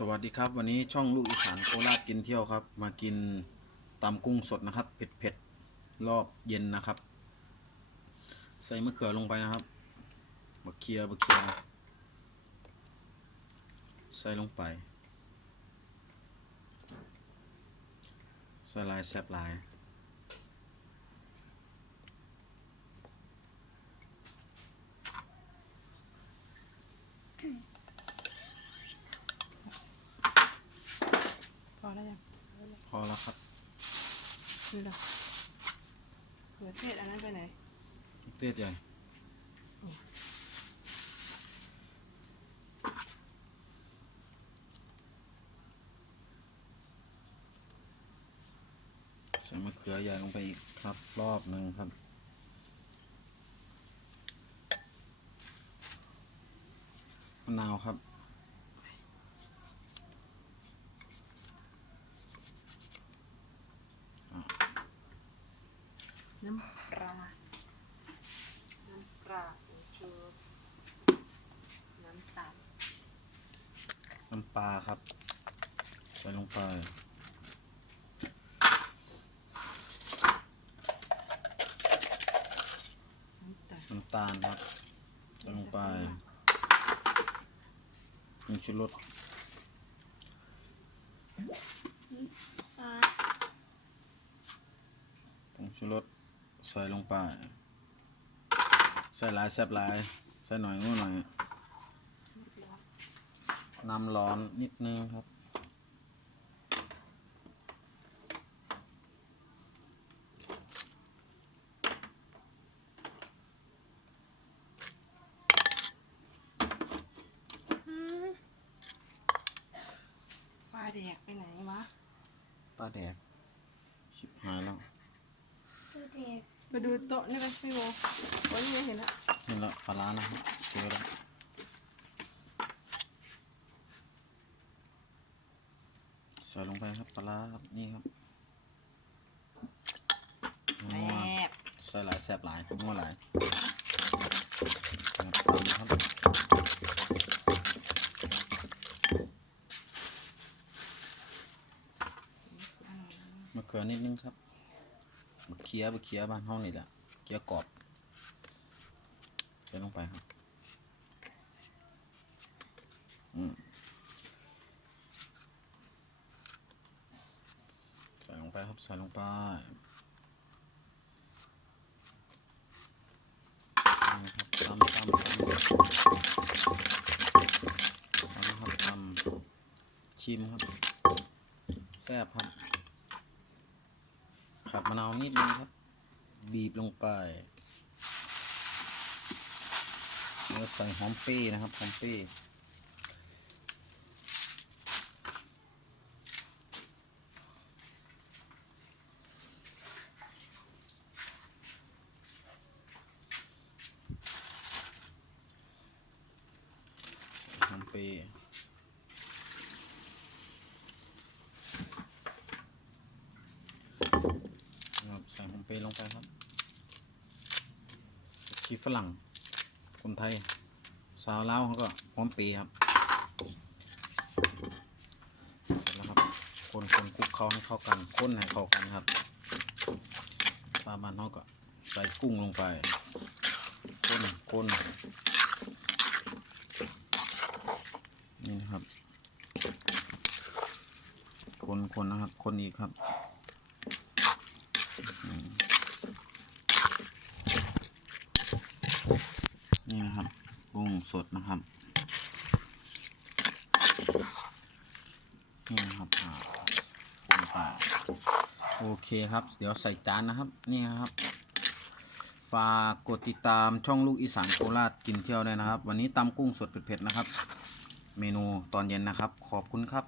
สวัสดีครับวันนี้ช่องลูกอีสานโคราชกินเที่ยวครับ มากินตำกุ้งสดนะครับเผ็ดเผ็ดๆรอบเย็นนะครับ ใส่มะเขือลงไปนะครับบักเคียบักเคียใส่ลงไปใส่ลายแซบลาย พอแล้วยัง พ อแล้วครับคือเหรอเขือเทศอันนั้นไปไหนเตี้ยใหญ่ใส่มะเขือใหญ่ลงไปอีกครับรอบหนึ่งครับมะนาวครับ น้ำปลา น้ำปลาผงชูรสน้ำตาล น้ำ ปลาครับ ใส่ลงไป น้ำตาลครับ ใส่ลงไปผงชูรสผงชูรสใส่ลงไป ใส่หลายแซ่บหลาย ใส่หน่อยงูหน่อย น้ำร้อนนิดนึงครับ ปลาแดกไปไหนวะปลาแดกชิบหายแล้วไปดูโต๊ะนี่ไหมพี่โบโอ้ยยังเห็นละนี่ละปลาร้านะครับเจอแล้ว ใส่ลงไปครับปลาร้าครับนี่ครับแสนัวบใส่หลายแซ่บหลายนัวหลายครับตามครับมะเขือนิดนึงครับมะเขียมะเขียบ้านห้องนี่แหละเขียกรอบใส่ลงไปครับ อืมใส่ลงไปครับ ใส่ลงไปนี่ครับตำตำตำครับตำชิมครับ แซ่บครับ ขัดมะนาวนิดนึงครับ บีบลงไปแล้วใส่หอมเป้นะครับหอมเป้ ใส่หอมเป้นะครับใส่หอมเปลงไปครับชีฝรั่ง คนไทย สาวลาวเขาก็หอมป้ครับเสร็จแล้วครับ คนคนคลุกเข้าให้เข้ากันคนให้เข้ากันครับปลาบ้านเขาก็ใส่กุ้งลงไป คนคนนี่นะครับ คนนะครับ คนอีกครับนี่นะครับกุ้งสดนะครับนี่นะครับอ่าคนไปโอเคครับ เดี๋ยวใส่จานนะครับ นี่นะครับฝากกดติดตามช่องลูกอีสานโคราชกินเที่ยวด้วยนะครับ วันนี้ตำกุ้งสดเผ็ดๆนะครับ เมนูตอนเย็นนะครับ ขอบคุณครับ